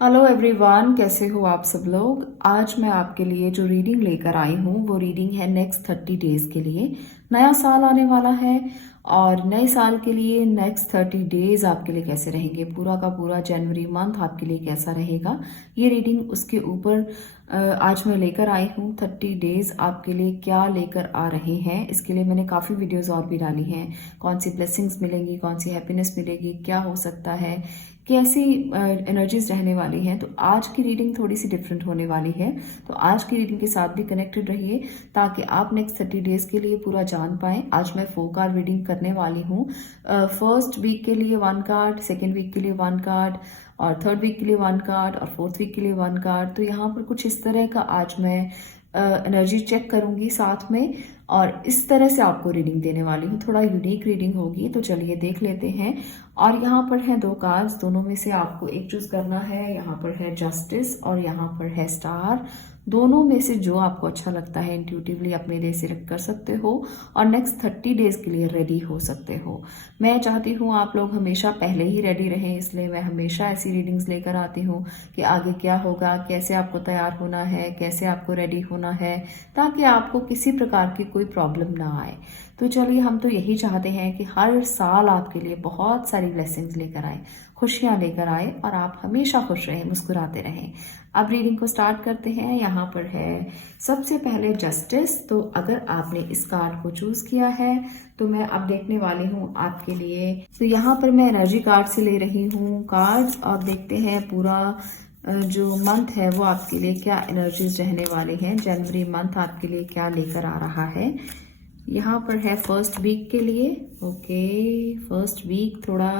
Hello everyone, कैसे हो आप सब लोग। आज मैं आपके लिए जो रीडिंग लेकर आई हूँ वो रीडिंग है नेक्स्ट 30 डेज के लिए। नया साल आने वाला है और नए साल के लिए नेक्स्ट 30 डेज आपके लिए कैसे रहेंगे, पूरा का पूरा जनवरी मंथ आपके लिए कैसा रहेगा, ये रीडिंग उसके ऊपर आज मैं लेकर आई हूँ। 30 डेज आपके लिए क्या लेकर आ रहे हैं, इसके लिए मैंने काफ़ी वीडियोस और भी डाली हैं। कौन सी ब्लेसिंग्स मिलेंगी, कौन सी हैप्पीनेस मिलेगी, क्या हो सकता है, कैसी एनर्जीज रहने वाली हैं। तो आज की रीडिंग थोड़ी सी डिफरेंट होने वाली है, तो आज की रीडिंग के साथ भी कनेक्टेड रहिए ताकि आप नेक्स्ट 30 डेज के लिए पूरा जान पाएं। आज मैं 4 कार्ड रीडिंग करने वाली हूँ। फर्स्ट वीक के लिए 1 कार्ड, सेकेंड वीक के लिए 1 कार्ड, और थर्ड वीक के लिए 1 कार्ड, और फोर्थ वीक के लिए 1 कार्ड। तो यहाँ पर कुछ इस तरह का आज मैं एनर्जी चेक करूंगी साथ में, और इस तरह से आपको रीडिंग देने वाली हूँ। थोड़ा यूनिक रीडिंग होगी, तो चलिए देख लेते हैं। और यहाँ पर है 2 कार्ड्स, दोनों में से आपको एक चूज करना है। यहाँ पर है जस्टिस और यहाँ पर है स्टार। दोनों में से जो आपको अच्छा लगता है इंट्यूटिवली अपने लिए सिलेक्ट कर सकते हो और नेक्स्ट 30 डेज के लिए रेडी हो सकते हो। मैं चाहती हूँ आप लोग हमेशा पहले ही रेडी रहें, इसलिए मैं हमेशा ऐसी रीडिंग्स लेकर आती हूँ कि आगे क्या होगा, कैसे आपको तैयार होना है, कैसे आपको रेडी होना है, ताकि आपको किसी प्रकार की कोई प्रॉब्लम ना आए। तो चलिए, हम तो यही चाहते हैं कि हर साल आपके लिए बहुत सारी ब्लेसिंग्स लेकर आए, खुशियां लेकर आए और आप हमेशा खुश रहें, मुस्कुराते रहें। अब रीडिंग को स्टार्ट करते हैं। यहाँ पर है सबसे पहले जस्टिस। तो अगर आपने इस कार्ड को चूज किया है तो मैं अब देखने वाली हूँ आपके लिए। तो यहाँ पर मैं एनर्जी कार्ड से ले रही हूँ कार्ड्स। अब देखते हैं पूरा जो मंथ है वो आपके लिए क्या एनर्जीज रहने वाले हैं। जनवरी मंथ आपके लिए क्या लेकर आ रहा है। यहाँ पर है फर्स्ट वीक के लिए। ओके, फर्स्ट वीक थोड़ा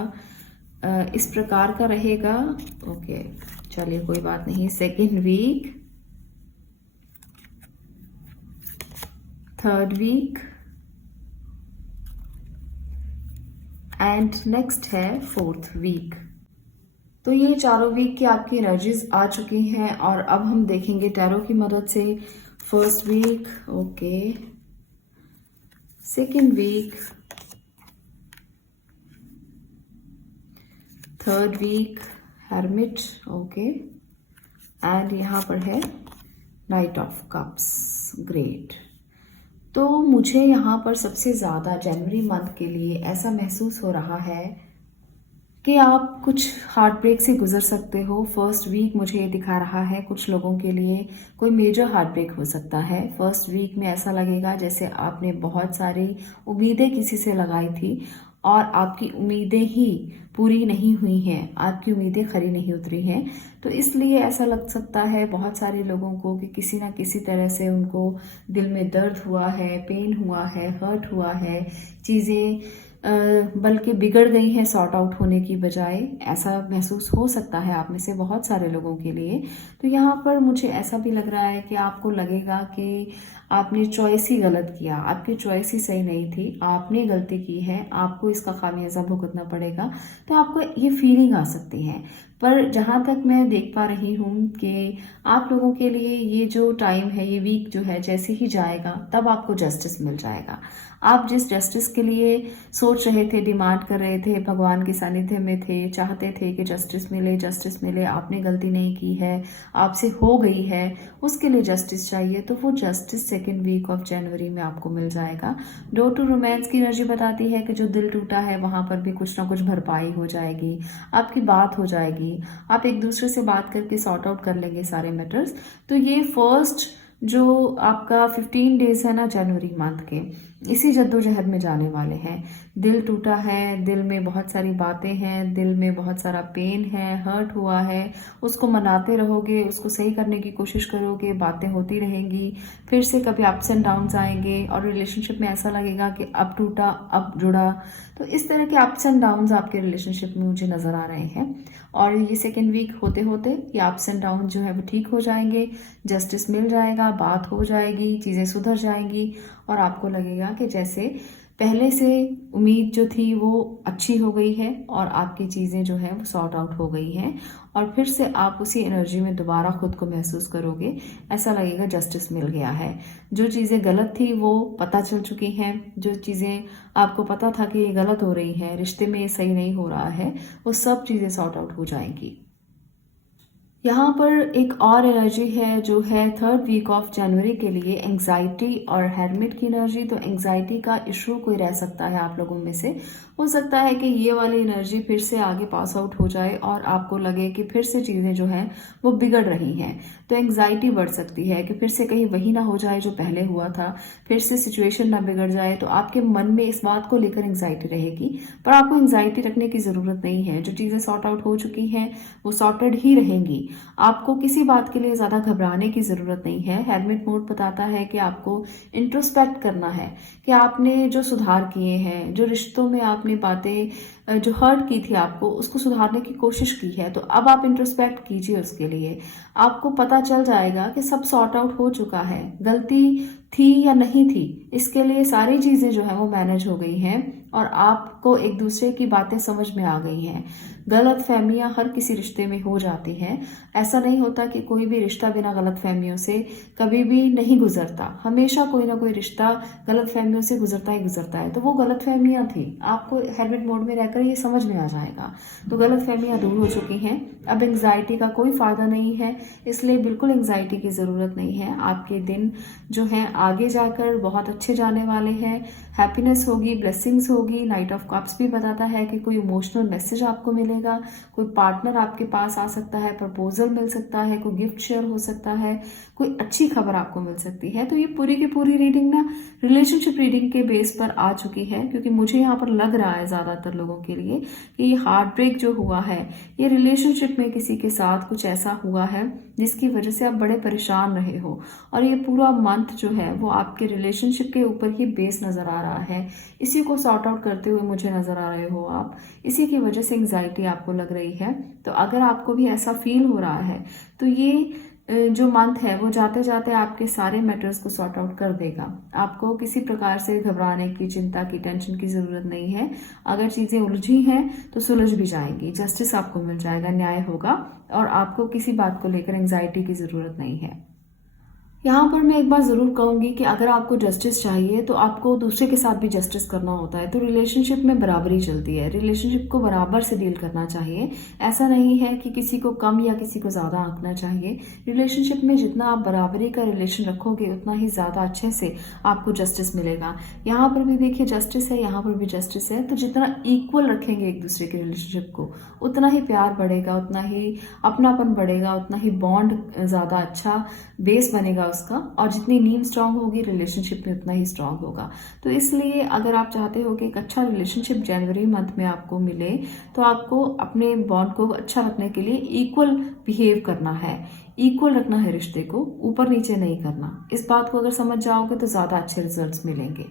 इस प्रकार का रहेगा। ओके, चलिए कोई बात नहीं। Second week, third week and next है फोर्थ वीक। तो ये चारों वीक की आपकी एनर्जीज आ चुकी हैं और अब हम देखेंगे टैरो की मदद से। First week, okay, second week, third week, hermit, okay, and यहाँ पर है नाइट ऑफ कप्स। ग्रेट। तो मुझे यहाँ पर सबसे ज़्यादा जनवरी मंथ के लिए ऐसा महसूस हो रहा है कि आप कुछ हार्ट ब्रेक से गुजर सकते हो। फर्स्ट वीक मुझे ये दिखा रहा है कुछ लोगों के लिए कोई मेजर हार्ट ब्रेक हो सकता है। फर्स्ट वीक में ऐसा लगेगा जैसे आपने बहुत सारी उम्मीदें किसी से लगाई थी और आपकी उम्मीदें ही पूरी नहीं हुई हैं, आपकी उम्मीदें खरी नहीं उतरी हैं। तो इसलिए ऐसा लग सकता है बहुत सारे लोगों को कि किसी ना किसी तरह से उनको दिल में दर्द हुआ है, पेन हुआ है, हर्ट हुआ है, चीज़ें बल्कि बिगड़ गई हैं सॉर्ट आउट होने की बजाय। ऐसा महसूस हो सकता है आप में से बहुत सारे लोगों के लिए। तो यहाँ पर मुझे ऐसा भी लग रहा है कि आपको लगेगा कि आपने चॉइस ही गलत किया, आपकी चॉइस ही सही नहीं थी, आपने गलती की है, आपको इसका खामियाजा भुगतना पड़ेगा। तो आपको ये फीलिंग आ सकती है। पर जहाँ तक मैं देख पा रही हूँ कि आप लोगों के लिए ये जो टाइम है, ये वीक जो है, जैसे ही जाएगा तब आपको जस्टिस मिल जाएगा। आप जिस जस्टिस के लिए सोच रहे थे, डिमांड कर रहे थे, भगवान के सानिध्य में थे, चाहते थे कि जस्टिस मिले, जस्टिस मिले, आपने गलती नहीं की है, आपसे हो गई है, उसके लिए जस्टिस चाहिए, तो वो जस्टिस सेकेंड वीक ऑफ जनवरी में आपको मिल जाएगा। डोर टू रोमांस की एनर्जी बताती है कि जो दिल टूटा है वहां पर भी कुछ ना कुछ भरपाई हो जाएगी, आपकी बात हो जाएगी, आप एक दूसरे से बात करके सॉर्ट आउट कर लेंगे सारे मैटर्स। तो ये फर्स्ट जो आपका 15 डेज है ना जनवरी मंथ के, इसी जद्दोजहद में जाने वाले हैं। दिल टूटा है, दिल में बहुत सारी बातें हैं, दिल में बहुत सारा पेन है, हर्ट हुआ है, उसको मनाते रहोगे, उसको सही करने की कोशिश करोगे, बातें होती रहेंगी, फिर से कभी अप्स एंड डाउन्स आएंगे और रिलेशनशिप में ऐसा लगेगा कि अब टूटा अब जुड़ा। तो इस तरह के अप्स एंड डाउन्स आपके रिलेशनशिप में मुझे नजर आ रहे हैं। और ये सेकेंड वीक होते होते ये अप्स एंड डाउन जो है वो ठीक हो जाएंगे, जस्टिस मिल जाएगा, बात हो जाएगी, चीज़ें सुधर जाएंगी और आपको लगेगा कि जैसे पहले से उम्मीद जो थी वो अच्छी हो गई है और आपकी चीज़ें जो है वो सॉर्ट आउट हो गई हैं और फिर से आप उसी एनर्जी में दोबारा खुद को महसूस करोगे। ऐसा लगेगा जस्टिस मिल गया है। जो चीज़ें गलत थी वो पता चल चुकी हैं, जो चीज़ें आपको पता था कि ये गलत हो रही हैं, रिश्ते में ये सही नहीं हो रहा है, वो सब चीज़ें सॉर्ट आउट हो जाएंगी। यहाँ पर एक और एनर्जी है जो है 3rd वीक ऑफ जनवरी के लिए एंग्जाइटी और हेरमिट की एनर्जी। तो एंग्जाइटी का इशू कोई रह सकता है आप लोगों में से। हो सकता है कि ये वाली एनर्जी फिर से आगे पास आउट हो जाए और आपको लगे कि फिर से चीज़ें जो हैं वो बिगड़ रही हैं। तो एंग्जाइटी बढ़ सकती है कि फिर से कहीं वही ना हो जाए जो पहले हुआ था, फिर से सिचुएशन ना बिगड़ जाए। तो आपके मन में इस बात को लेकर एंग्जाइटी रहेगी, पर आपको एंग्जाइटी रखने की ज़रूरत नहीं है। जो चीज़ें सॉर्ट आउट हो चुकी हैं वो सॉर्टेड ही रहेंगी। आपको किसी बात के लिए ज़्यादा घबराने की ज़रूरत नहीं है। हेरमिट मोड बताता है कि आपको इंट्रोस्पेक्ट करना है कि आपने जो सुधार किए हैं, जो रिश्तों में आपने बातें जो हर्ट की थी आपको, उसको सुधारने की कोशिश की है। तो अब आप इंट्रोस्पेक्ट कीजिए उसके लिए। आपको पता चल जाएगा कि सब सॉर्ट आउट हो चुका है, गलती थी या नहीं थी, इसके लिए सारी चीज़ें जो है वो मैनेज हो गई हैं और आपको एक दूसरे की बातें समझ में आ गई हैं। गलत फहमियाँ हर किसी रिश्ते में हो जाती हैं। ऐसा नहीं होता कि कोई भी रिश्ता बिना गलत फहमियों से कभी भी नहीं गुजरता। हमेशा कोई ना कोई रिश्ता गलत फहमियों से गुजरता ही गुजरता है। तो वो गलत फहमियाँ थी, आपको हेरमिट मोड में रहकर ये समझ में आ जाएगा। तो गलत फहमियाँ दूर हो चुकी हैं। अब एंग्जाइटी का कोई फ़ायदा नहीं है, इसलिए बिल्कुल एंग्जाइटी की ज़रूरत नहीं है। आपके दिन जो हैं आगे जाकर बहुत अच्छे जाने वाले हैं। हैप्पीनेस होगी, ब्लेसिंग्स होगी। नाइट ऑफ कप्स भी बताता है कि कोई इमोशनल मैसेज आपको मिलेगा, कोई पार्टनर आपके पास आ सकता है, प्रपोजल मिल सकता है, कोई गिफ्ट शेयर हो सकता है, कोई अच्छी खबर आपको मिल सकती है। तो ये पूरी की पूरी रीडिंग ना रिलेशनशिप रीडिंग के बेस पर आ चुकी है, क्योंकि मुझे यहाँ पर लग रहा है ज़्यादातर लोगों के लिए कि ये हार्ट ब्रेक जो हुआ है, ये रिलेशनशिप में किसी के साथ कुछ ऐसा हुआ है जिसकी वजह से आप बड़े परेशान रहे हो। और ये पूरा मंथ जो है वो आपके रिलेशनशिप के ऊपर ही बेस नज़र आ रहा है। इसी को सॉर्ट आउट करते हुए मुझे नज़र आ रहे हो आप। इसी की वजह से एंग्जाइटी आपको लग रही है। तो अगर आपको भी ऐसा फील हो रहा है तो ये जो मंथ है वो जाते जाते आपके सारे मैटर्स को सॉर्ट आउट कर देगा। आपको किसी प्रकार से घबराने की, चिंता की, टेंशन की ज़रूरत नहीं है। अगर चीज़ें उलझी हैं तो सुलझ भी जाएंगी, जस्टिस आपको मिल जाएगा, न्याय होगा और आपको किसी बात को लेकर एंग्जाइटी की ज़रूरत नहीं है। यहाँ पर मैं एक बात ज़रूर कहूँगी कि अगर आपको जस्टिस चाहिए तो आपको दूसरे के साथ भी जस्टिस करना होता है। तो रिलेशनशिप में बराबरी चलती है, रिलेशनशिप को बराबर से डील करना चाहिए। ऐसा नहीं है कि किसी को कम या किसी को ज़्यादा आंकना चाहिए। रिलेशनशिप में जितना आप बराबरी का रिलेशन रखोगे उतना ही ज़्यादा अच्छे से आपको जस्टिस मिलेगा। यहाँ पर भी देखिए जस्टिस है, यहाँ पर भी जस्टिस है। तो जितना इक्वल रखेंगे एक दूसरे के रिलेशनशिप को उतना ही प्यार बढ़ेगा, उतना ही अपनापन बढ़ेगा, उतना ही बॉन्ड ज़्यादा अच्छा बेस बनेगा उसका। और जितनी नींव स्ट्रांग होगी रिलेशनशिप में उतना ही स्ट्रांग होगा। तो इसलिए अगर आप चाहते हो कि एक अच्छा रिलेशनशिप जनवरी मंथ में आपको मिले तो आपको अपने बॉन्ड को अच्छा रखने के लिए इक्वल बिहेव करना है, इक्वल रखना है रिश्ते को, ऊपर नीचे नहीं करना। इस बात को अगर समझ जाओगे तो ज़्यादा अच्छे रिजल्ट्स मिलेंगे।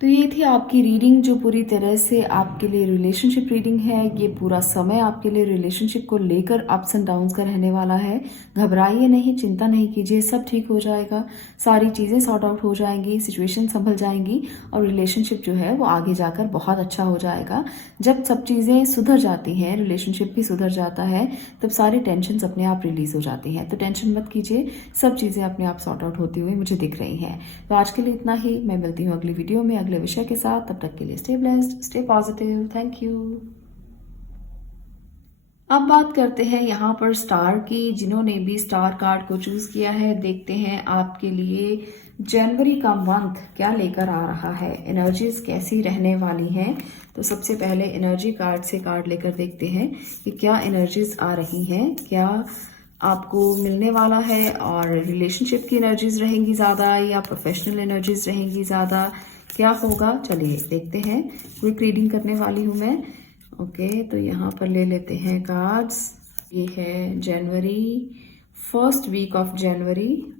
तो ये थी आपकी रीडिंग जो पूरी तरह से आपके लिए रिलेशनशिप रीडिंग है। ये पूरा समय आपके लिए रिलेशनशिप को लेकर अप्स एंड डाउन्स का रहने वाला है। घबराइए नहीं, चिंता नहीं कीजिए, सब ठीक हो जाएगा। सारी चीज़ें सॉर्ट आउट हो जाएंगी, सिचुएशन संभल जाएंगी और रिलेशनशिप जो है वो आगे जाकर बहुत अच्छा हो जाएगा। जब सब चीज़ें सुधर जाती हैं, रिलेशनशिप भी सुधर जाता है, तब सारी टेंशन अपने आप रिलीज हो जाती हैं। तो टेंशन मत कीजिए, सब चीज़ें अपने आप सॉर्ट आउट होती हुई मुझे दिख रही हैं। तो आज के लिए इतना ही। मैं मिलती हूँ अगली वीडियो में अगले विषय के साथ। तब तक के लिए stay blessed, stay positive. Thank you. अब बात करते हैं यहाँ पर स्टार की। जिन्होंने भी स्टार कार्ड को चूज किया है, देखते हैं आपके लिए जनवरी का मंथ क्या लेकर आ रहा है, एनर्जीज कैसी रहने वाली हैं। तो सबसे पहले एनर्जी कार्ड से कार्ड लेकर देखते हैं कि क्या एनर्जीज आ रही हैं, क्या आपको मिलने वाला है। और रिलेशनशिप की एनर्जीज रहेंगी ज़्यादा या प्रोफेशनल एनर्जीज रहेंगी ज़्यादा, क्या होगा चलिए देखते हैं। क्विक रीडिंग करने वाली हूँ मैं। ओके, तो यहाँ पर ले लेते हैं कार्ड्स। ये है जनवरी, फर्स्ट वीक ऑफ जनवरी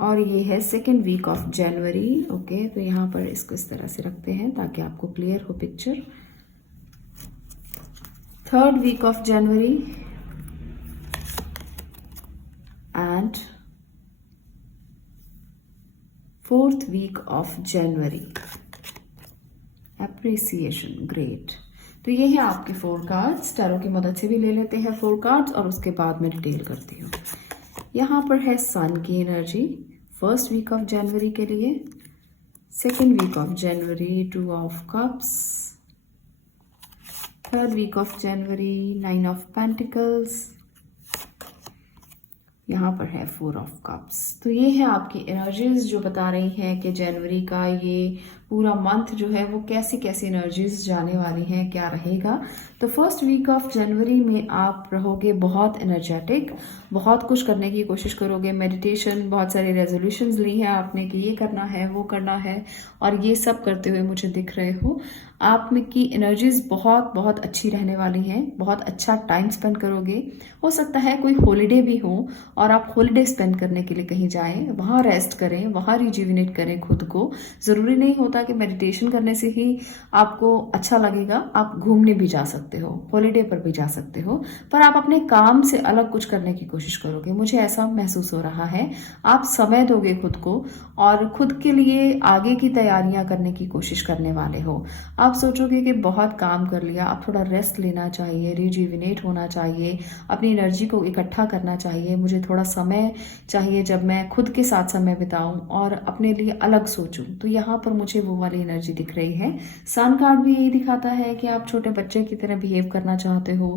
और ये है सेकेंड वीक ऑफ जनवरी। ओके, तो यहाँ पर इसको इस तरह से रखते हैं ताकि आपको क्लियर हो पिक्चर। थर्ड वीक ऑफ जनवरी एंड फोर्थ वीक ऑफ जनवरी। Appreciation, great. तो ये है आपके 4 कार्ड्स। टैरो की मदद से भी ले लेते हैं 4 कार्ड्स और उसके बाद मैं डिटेल करती हूँ। यहाँ पर है सन की एनर्जी फर्स्ट वीक ऑफ जनवरी के लिए, सेकेंड वीक ऑफ जनवरी 2 of cups, third week of जनवरी, 9 ऑफ पेंटिकल्स, यहाँ पर है 4 ऑफ कप्स। तो ये है आपकी एनर्जीज जो बता रही हैं कि जनवरी का ये पूरा मंथ जो है वो कैसी कैसी एनर्जीज जाने वाली हैं, क्या रहेगा। तो फर्स्ट वीक ऑफ जनवरी में आप रहोगे बहुत एनर्जेटिक, बहुत कुछ करने की कोशिश करोगे, मेडिटेशन, बहुत सारे रेजोल्यूशंस ली हैं आपने कि ये करना है, वो करना है, और ये सब करते हुए मुझे दिख रहे हो। आप में की एनर्जीज बहुत बहुत अच्छी रहने वाली हैं, बहुत अच्छा टाइम स्पेंड करोगे। हो सकता है कोई हॉलीडे भी हो और आप हॉलीडे स्पेंड करने के लिए कहीं जाएं, वहाँ रेस्ट करें, वहाँ रिजुविनेट करें खुद को। ज़रूरी नहीं होता कि मेडिटेशन करने से ही आपको अच्छा लगेगा, आप घूमने भी जा सकते हो, हॉलीडे पर भी जा सकते हो, पर आप अपने काम से अलग कुछ करने की कोशिश करोगे, मुझे ऐसा महसूस हो रहा है। आप समय दोगे खुद को और खुद के लिए आगे की तैयारियां करने की कोशिश करने वाले हो। आप सोचोगे कि बहुत काम कर लिया, अब थोड़ा रेस्ट लेना चाहिए, रिजुविनेट होना चाहिए, अपनी एनर्जी को इकट्ठा करना चाहिए, मुझे थोड़ा समय चाहिए जब मैं खुद के साथ समय बिताऊं और अपने लिए अलग सोचूं। तो यहाँ पर मुझे वो वाली एनर्जी दिख रही है। सन कार्ड भी यही दिखाता है कि आप छोटे बच्चे की तरह बिहेव करना चाहते हो।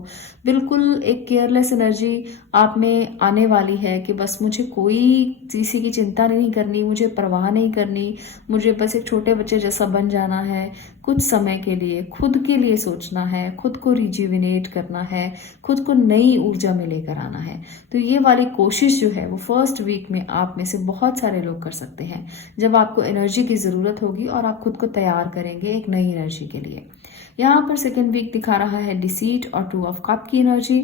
बिल्कुल एक केयरलेस एनर्जी आप में आने वाली है कि बस मुझे कोई किसी की चिंता नहीं करनी, मुझे परवाह नहीं करनी, मुझे बस एक छोटे बच्चे जैसा बन जाना है, कुछ समय के लिए खुद के लिए सोचना है, खुद को रिजुविनेट करना है, खुद को नई ऊर्जा में लेकर आना है। तो ये वाली कोशिश जो है वो फर्स्ट वीक में आप में से बहुत सारे लोग कर सकते हैं, जब आपको एनर्जी की ज़रूरत होगी और आप खुद को तैयार करेंगे एक नई एनर्जी के लिए। यहाँ पर सेकेंड वीक दिखा रहा है डिसीट और 2 ऑफ कप की एनर्जी।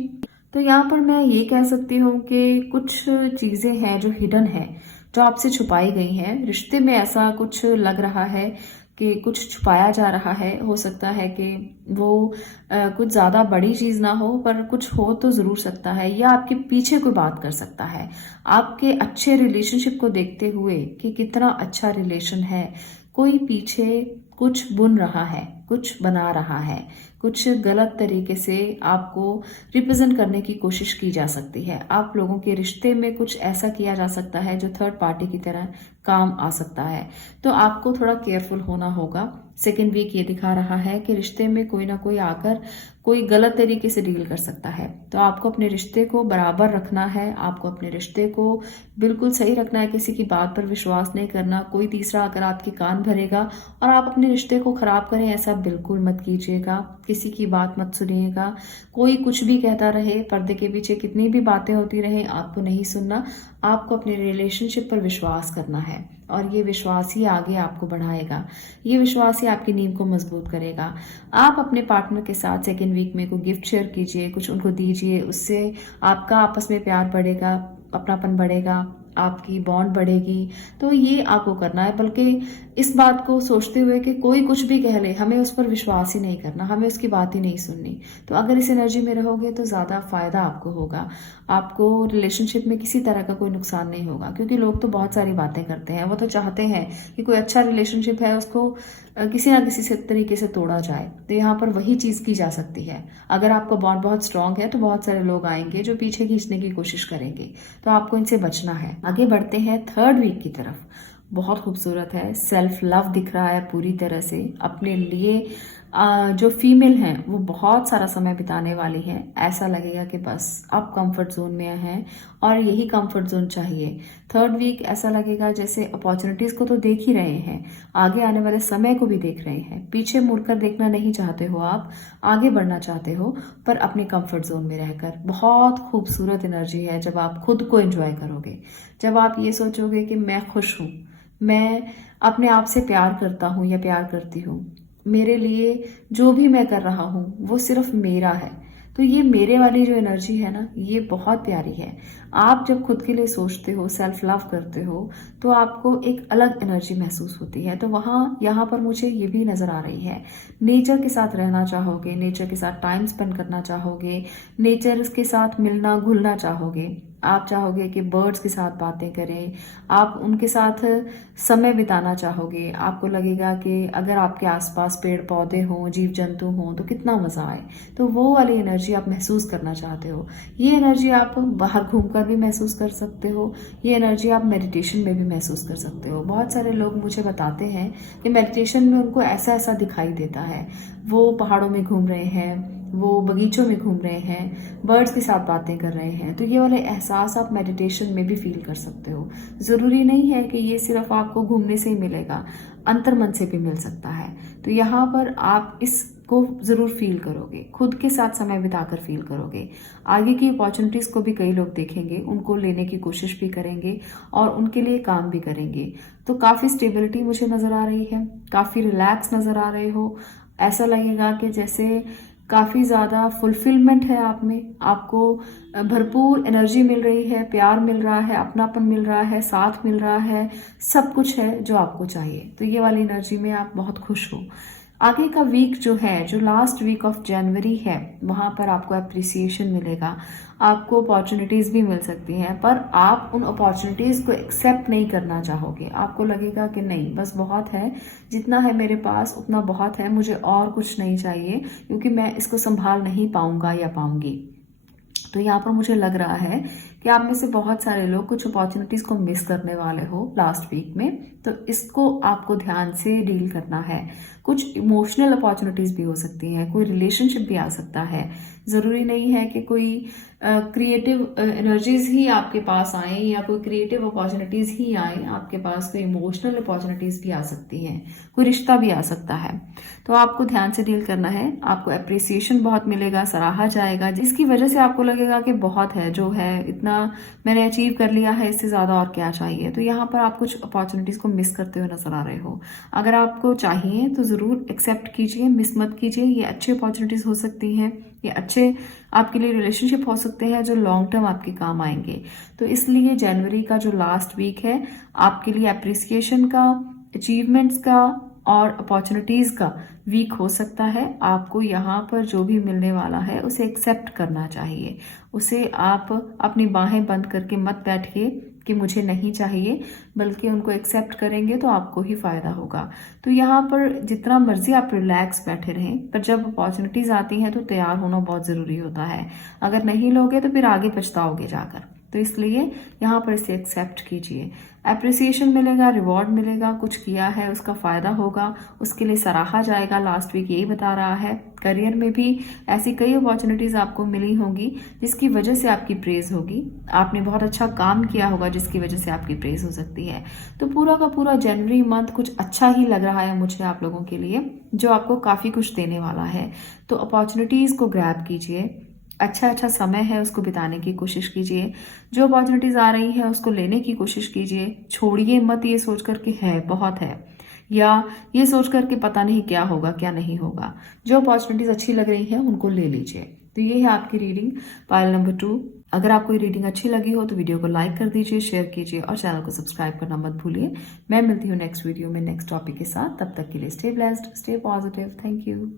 तो यहाँ पर मैं ये कह सकती हूँ कि कुछ चीज़ें हैं जो हिडन है, जो आपसे छुपाई गई हैं। रिश्ते में ऐसा कुछ लग रहा है कि कुछ छुपाया जा रहा है। हो सकता है कि वो कुछ ज़्यादा बड़ी चीज़ ना हो, पर कुछ हो तो ज़रूर सकता है, या आपके पीछे कोई बात कर सकता है आपके अच्छे रिलेशनशिप को देखते हुए कि कितना अच्छा रिलेशन है। कोई पीछे कुछ बुन रहा है, कुछ बना रहा है, कुछ गलत तरीके से आपको रिप्रेजेंट करने की कोशिश की जा सकती है। आप लोगों के रिश्ते में कुछ ऐसा किया जा सकता है जो थर्ड पार्टी की तरह काम आ सकता है। तो आपको थोड़ा केयरफुल होना होगा। सेकेंड वीक ये दिखा रहा है कि रिश्ते में कोई ना कोई आकर कोई गलत तरीके से डील कर सकता है। तो आपको अपने रिश्ते को बराबर रखना है, आपको अपने रिश्ते को बिल्कुल सही रखना है, किसी की बात पर विश्वास नहीं करना। कोई तीसरा अगर आपके कान भरेगा और आप अपने रिश्ते को खराब करें, ऐसा बिल्कुल मत कीजिएगा। किसी की बात मत सुनिएगा। कोई कुछ भी कहता रहे, पर्दे के पीछे कितनी भी बातें होती रहे, आपको नहीं सुनना। आपको अपने रिलेशनशिप पर विश्वास करना है और ये विश्वास ही आगे आपको बढ़ाएगा, ये विश्वास ही आपकी नींव को मजबूत करेगा। आप अपने पार्टनर के साथ सेकेंड वीक में कोई गिफ्ट शेयर कीजिए, कुछ उनको दीजिए, उससे आपका आपस में प्यार बढ़ेगा, अपनापन बढ़ेगा, आपकी बॉन्ड बढ़ेगी। तो ये आपको करना है, बल्कि इस बात को सोचते हुए कि कोई कुछ भी कह ले, हमें उस पर विश्वास ही नहीं करना, हमें उसकी बात ही नहीं सुननी। तो अगर इस एनर्जी में रहोगे तो ज़्यादा फायदा आपको होगा। आपको रिलेशनशिप में किसी तरह का कोई नुकसान नहीं होगा, क्योंकि लोग तो बहुत सारी बातें करते हैं। वो तो चाहते हैं कि कोई अच्छा रिलेशनशिप है उसको किसी ना किसी से तरीके से तोड़ा जाए। तो यहाँ पर वही चीज़ की जा सकती है। अगर आपका बॉन्ड बहुत स्ट्रांग है तो बहुत सारे लोग आएंगे जो पीछे खींचने की कोशिश करेंगे, तो आपको इनसे बचना है। आगे बढ़ते हैं थर्ड वीक की तरफ। बहुत खूबसूरत है, सेल्फ लव दिख रहा है पूरी तरह से। अपने लिए जो फीमेल हैं वो बहुत सारा समय बिताने वाली हैं। ऐसा लगेगा कि बस आप कंफर्ट जोन में हैं और यही कंफर्ट जोन चाहिए। थर्ड वीक ऐसा लगेगा जैसे अपॉर्चुनिटीज़ को तो देख ही रहे हैं, आगे आने वाले समय को भी देख रहे हैं। पीछे मुड़कर देखना नहीं चाहते हो, आप आगे बढ़ना चाहते हो, पर अपने कंफर्ट जोन में रहकर। बहुत खूबसूरत एनर्जी है जब आप खुद को एंजॉय करोगे, जब आप ये सोचोगे कि मैं खुश हूँ, मैं अपने आप से प्यार करता हूँ या प्यार करती हूँ, मेरे लिए जो भी मैं कर रहा हूँ वो सिर्फ मेरा है। तो ये मेरे वाली जो एनर्जी है ना, ये बहुत प्यारी है। आप जब खुद के लिए सोचते हो, सेल्फ लव करते हो, तो आपको एक अलग एनर्जी महसूस होती है। तो यहाँ पर मुझे ये भी नज़र आ रही है, नेचर के साथ रहना चाहोगे, नेचर के साथ टाइम स्पेंड करना चाहोगे, नेचर के साथ मिलना घुलना चाहोगे। आप चाहोगे कि बर्ड्स के साथ बातें करें, आप उनके साथ समय बिताना चाहोगे। आपको लगेगा कि अगर आपके आसपास पेड़ पौधे हों, जीव जंतु हों तो कितना मज़ा आए। तो वो वाली एनर्जी आप महसूस करना चाहते हो। ये एनर्जी आप बाहर घूमकर भी महसूस कर सकते हो, ये एनर्जी आप मेडिटेशन में भी महसूस कर सकते हो। बहुत सारे लोग मुझे बताते हैं कि मेडिटेशन में उनको ऐसा ऐसा दिखाई देता है, वो पहाड़ों में घूम रहे हैं, वो बगीचों में घूम रहे हैं, बर्ड्स के साथ बातें कर रहे हैं, तो ये वाले एहसास आप मेडिटेशन में भी फील कर सकते हो। ज़रूरी नहीं है कि ये सिर्फ आपको घूमने से ही मिलेगा, अंतर्मन से भी मिल सकता है। तो यहाँ पर आप इसको ज़रूर फील करोगे, खुद के साथ समय बिताकर फील करोगे। आगे की अपॉर्चुनिटीज़ को भी कई लोग देखेंगे, उनको लेने की कोशिश भी करेंगे और उनके लिए काम भी करेंगे। तो काफ़ी स्टेबिलिटी मुझे नज़र आ रही है, काफ़ी रिलैक्स नज़र आ रहे हो। ऐसा लगेगा कि जैसे काफ़ी ज़्यादा फुलफिलमेंट है आप में, आपको भरपूर एनर्जी मिल रही है, प्यार मिल रहा है, अपनापन मिल रहा है, साथ मिल रहा है, सब कुछ है जो आपको चाहिए। तो ये वाली एनर्जी में आप बहुत खुश हो। आगे का वीक जो है, जो लास्ट वीक ऑफ जनवरी है, वहाँ पर आपको अप्रिसिएशन मिलेगा, आपको अपॉर्चुनिटीज़ भी मिल सकती हैं, पर आप उन अपॉर्चुनिटीज़ को एक्सेप्ट नहीं करना चाहोगे। आपको लगेगा कि नहीं, बस बहुत है, जितना है मेरे पास उतना बहुत है, मुझे और कुछ नहीं चाहिए, क्योंकि मैं इसको संभाल नहीं पाऊंगा या पाऊंगी। तो यहाँ पर मुझे लग रहा है कि आप में से बहुत सारे लोग कुछ अपॉर्चुनिटीज़ को मिस करने वाले हो लास्ट वीक में, तो इसको आपको ध्यान से डील करना है। कुछ इमोशनल अपॉर्चुनिटीज़ भी हो सकती हैं, कोई रिलेशनशिप भी आ सकता है। ज़रूरी नहीं है कि कोई क्रिएटिव एनर्जीज ही आपके पास आए या कोई क्रिएटिव अपॉर्चुनिटीज़ ही आए आपके पास, कोई इमोशनल अपॉर्चुनिटीज़ भी आ सकती हैं, कोई रिश्ता भी आ सकता है। तो आपको ध्यान से डील करना है। आपको अप्रिसिएशन बहुत मिलेगा, सराहा जाएगा, जिसकी वजह से आपको लगेगा कि बहुत है, जो है इतना मैंने अचीव कर लिया है, इससे ज़्यादा और क्या चाहिए। तो यहाँ पर आप कुछ अपॉर्चुनिटीज़ को मिस करते हुए नजर आ रहे हो। अगर आपको चाहिए तो ज़रूर एक्सेप्ट कीजिए, मिस मत कीजिए। ये अच्छी अपॉर्चुनिटीज़ हो सकती हैं, ये अच्छे आपके लिए रिलेशनशिप हो सकते हैं जो लॉन्ग टर्म आपके काम आएंगे। तो इसलिए जनवरी का जो लास्ट वीक है आपके लिए अप्रिसिएशन का, अचीवमेंट्स का और अपॉर्चुनिटीज़ का वीक हो सकता है। आपको यहाँ पर जो भी मिलने वाला है उसे एक्सेप्ट करना चाहिए। उसे आप अपनी बाहें बंद करके मत बैठिए कि मुझे नहीं चाहिए, बल्कि उनको एक्सेप्ट करेंगे तो आपको ही फायदा होगा। तो यहाँ पर जितना मर्जी आप रिलैक्स बैठे रहें, पर जब अपॉर्चुनिटीज़ आती हैं तो तैयार होना बहुत ज़रूरी होता है। अगर नहीं लोगे तो फिर आगे पछताओगे जाकर। तो इसलिए यहाँ पर इसे एक्सेप्ट कीजिए। अप्रिसिएशन मिलेगा, रिवॉर्ड मिलेगा, कुछ किया है उसका फ़ायदा होगा, उसके लिए सराहा जाएगा। लास्ट वीक यही बता रहा है। करियर में भी ऐसी कई अपॉर्चुनिटीज़ आपको मिली होंगी जिसकी वजह से आपकी प्रेज़ होगी। आपने बहुत अच्छा काम किया होगा जिसकी वजह से आपकी प्रेज़ हो सकती है। तो पूरा का पूरा जनवरी मंथ कुछ अच्छा ही लग रहा है मुझे आप लोगों के लिए, जो आपको काफ़ी कुछ देने वाला है। तो अपॉर्चुनिटीज़ को ग्रैब कीजिए, अच्छा समय है उसको बिताने की कोशिश कीजिए। जो अपॉर्चुनिटीज़ आ रही हैं उसको लेने की कोशिश कीजिए। छोड़िए मत ये सोच कर कि है, बहुत है, या ये सोच कर के पता नहीं क्या होगा क्या नहीं होगा। जो अपॉर्चुनिटीज़ अच्छी लग रही हैं उनको ले लीजिए। तो ये है आपकी रीडिंग पाइल नंबर 2। अगर आपको ये रीडिंग अच्छी लगी हो तो वीडियो को लाइक कर दीजिए, शेयर कीजिए और चैनल को सब्सक्राइब करना मत भूलिए। मैं मिलती हूँ नेक्स्ट वीडियो में नेक्स्ट टॉपिक के साथ। तब तक के लिए stay blessed, stay positive. Thank you.